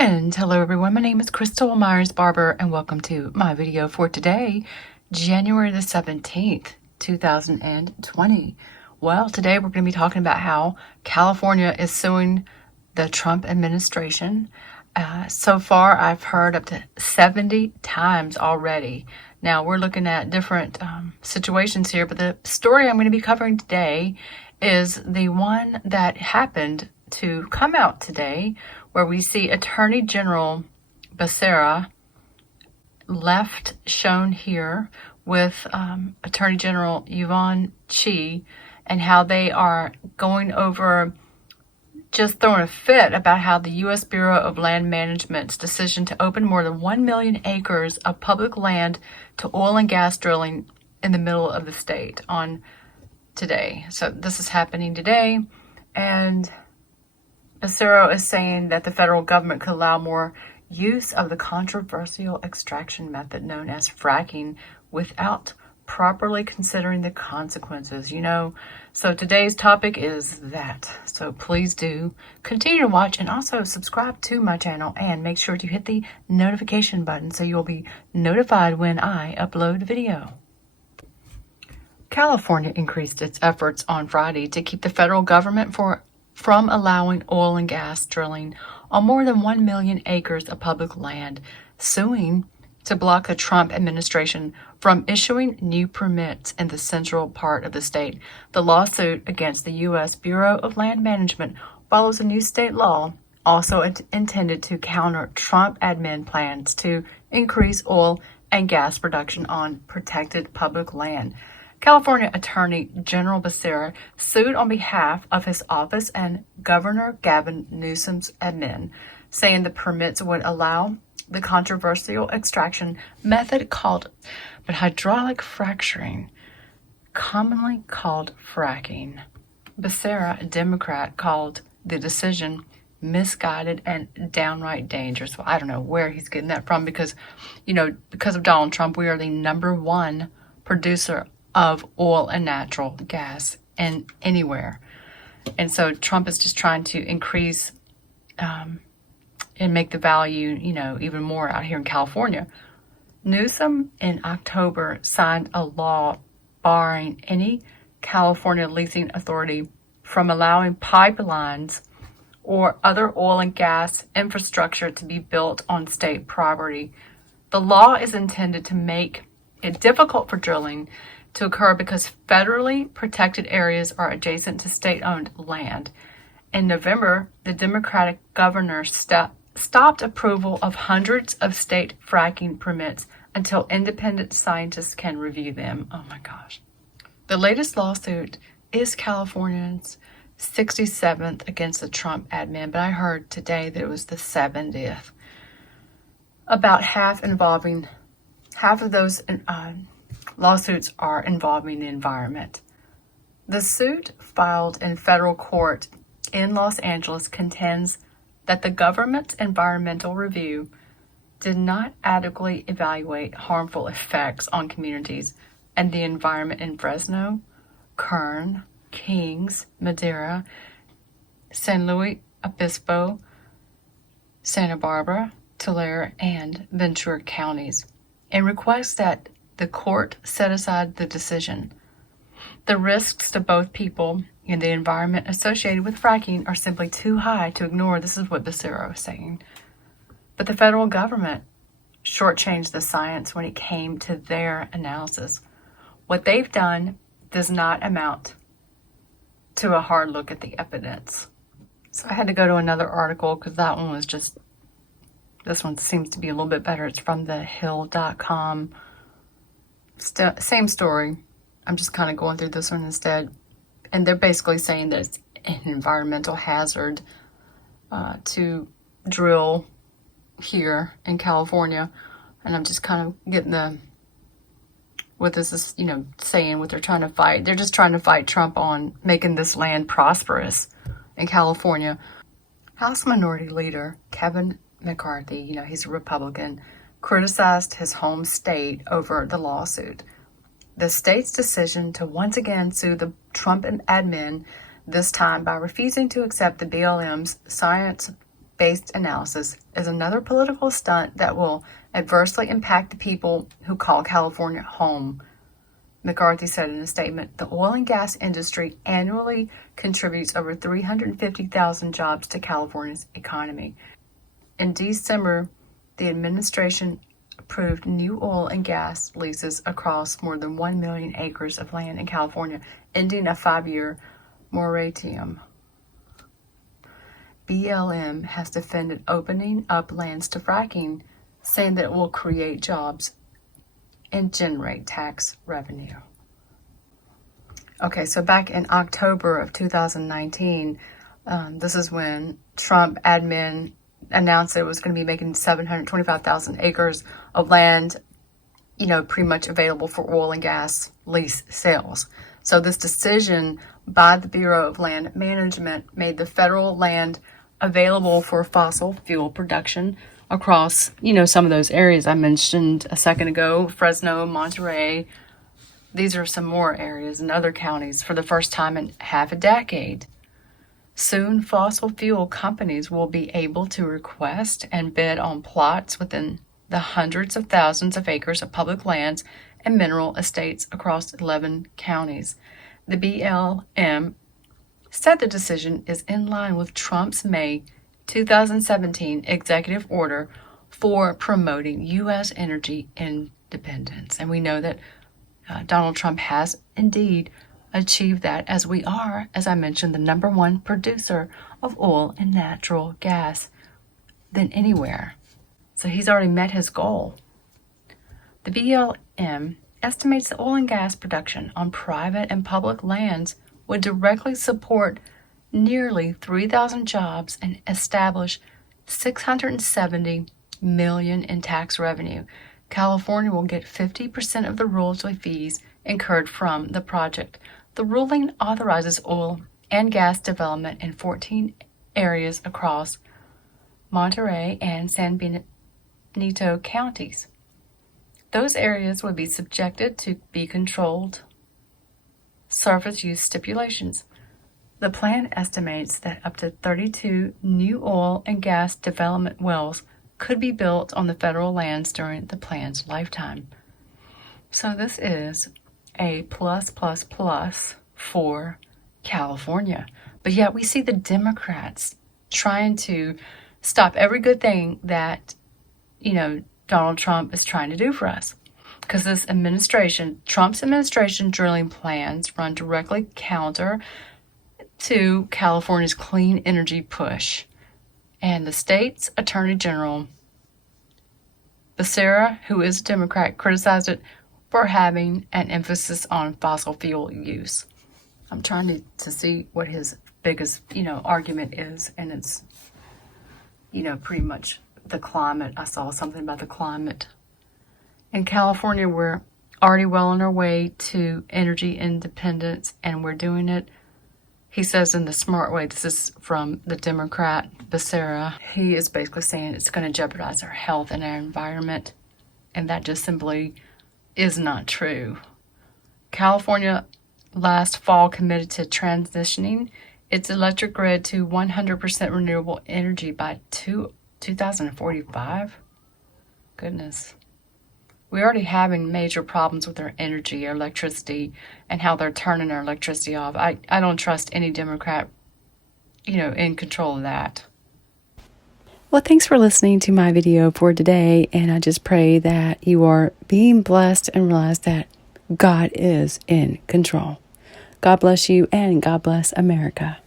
And hello everyone, my name is Crystal Myers-Barber and welcome to my video for today, January the 17th, 2020. Well, today we're going to be talking about how California is suing the Trump administration. So far, I've heard up to 70 times already. Now, we're looking at different situations here, but the story I'm going to be covering today is the one that happened to come out today, where we see Attorney General Becerra left shown here with Attorney General Yuan Chi, and how they are going over, just throwing a fit about how the U.S. Bureau of Land Management's decision to open more than 1 million acres of public land to oil and gas drilling in the middle of the state on today. So this is happening today, and Becerra is saying that the federal government could allow more use of the controversial extraction method known as fracking without properly considering the consequences. So today's topic is that. So please do continue to watch and also subscribe to my channel and make sure to hit the notification button so you'll be notified when I upload a video. California increased its efforts on Friday to keep the federal government from allowing oil and gas drilling on more than 1 million acres of public land, suing to block the Trump administration from issuing new permits in the central part of the state. The lawsuit against the U.S. Bureau of Land Management follows a new state law also intended to counter Trump admin plans to increase oil and gas production on protected public land. California Attorney General Becerra sued on behalf of his office and Governor Gavin Newsom's admin, saying the permits would allow the controversial extraction method called hydraulic fracturing, commonly called fracking. Becerra, a Democrat, called the decision misguided and downright dangerous. Well, I don't know where he's getting that from, because of Donald Trump, we are the #1 producer of oil and natural gas and anywhere. And so Trump is just trying to increase and make the value, even more out here in California. Newsom in October signed a law barring any California leasing authority from allowing pipelines or other oil and gas infrastructure to be built on state property. The law is intended to make it difficult for drilling to occur because federally protected areas are adjacent to state-owned land. In November, the Democratic governor stopped approval of hundreds of state fracking permits until independent scientists can review them. Oh my gosh. The latest lawsuit is California's 67th against the Trump admin, but I heard today that it was the 70th. About half of those lawsuits are involving the environment. The suit filed in federal court in Los Angeles contends that the government's environmental review did not adequately evaluate harmful effects on communities and the environment in Fresno, Kern, Kings, Madera, San Luis Obispo, Santa Barbara, Tulare, and Ventura counties, and requests that the court set aside the decision. The risks to both people and the environment associated with fracking are simply too high to ignore. This is what Becerra was saying. But the federal government shortchanged the science when it came to their analysis. What they've done does not amount to a hard look at the evidence. So I had to go to another article because that one was just, this one seems to be a little bit better. It's from thehill.com. Same story. I'm just kind of going through this one instead. And they're basically saying that it's an environmental hazard to drill here in California. And I'm just kind of getting what this is, saying, what they're trying to fight. They're just trying to fight Trump on making this land prosperous in California. House Minority Leader Kevin McCarthy, he's a Republican, criticized his home state over the lawsuit. The state's decision to once again sue the Trump admin, this time by refusing to accept the BLM's fact-based analysis is another political stunt that will adversely impact the people who call California home. McCarthy said in a statement, the oil and gas industry annually contributes over 350,000 jobs to California's economy. In December, the administration approved new oil and gas leases across more than 1 million acres of land in California, ending a 5-year moratorium. BLM has defended opening up lands to fracking, saying that it will create jobs and generate tax revenue. Okay, so back in October of 2019, this is when Trump admin announced that it was going to be making 725,000 acres of land, pretty much available for oil and gas lease sales. So this decision by the Bureau of Land Management made the federal land available for fossil fuel production across, some of those areas I mentioned a second ago, Fresno, Monterey. These are some more areas in other counties for the first time in half a decade. Soon, fossil fuel companies will be able to request and bid on plots within the hundreds of thousands of acres of public lands and mineral estates across 11 counties. The BLM said the decision is in line with Trump's May 2017 executive order for promoting U.S. energy independence. And we know that Donald Trump has indeed achieved that, as we are, as I mentioned, the number one producer of oil and natural gas than anywhere. So he's already met his goal. The BLM estimates that oil and gas production on private and public lands would directly support nearly 3,000 jobs and establish $670 million in tax revenue. California will get 50% of the royalty fees incurred from the project. The ruling authorizes oil and gas development in 14 areas across Monterey and San Benito counties. Those areas would be subjected to be controlled surface use stipulations. The plan estimates that up to 32 new oil and gas development wells could be built on the federal lands during the plan's lifetime. So this is a plus for California. But yet we see the Democrats trying to stop every good thing that, Donald Trump is trying to do for us. Because this administration, Trump's administration drilling plans run directly counter to California's clean energy push. And the state's Attorney General, Becerra, who is a Democrat, criticized it for having an emphasis on fossil fuel use. I'm trying to see what his biggest, argument is, and it's, pretty much the climate. I saw something about the climate. In California, we're already well on our way to energy independence, and we're doing it, he says, in the smart way. This is from the Democrat, Becerra. He is basically saying it's going to jeopardize our health and our environment, and that just simply is not true. California last fall committed to transitioning its electric grid to 100% renewable energy by 2045. Goodness. We're already having major problems with our energy, our electricity, and how they're turning our electricity off. I don't trust any Democrat, in control of that. Well, thanks for listening to my video for today, and I just pray that you are being blessed and realize that God is in control. God bless you, and God bless America.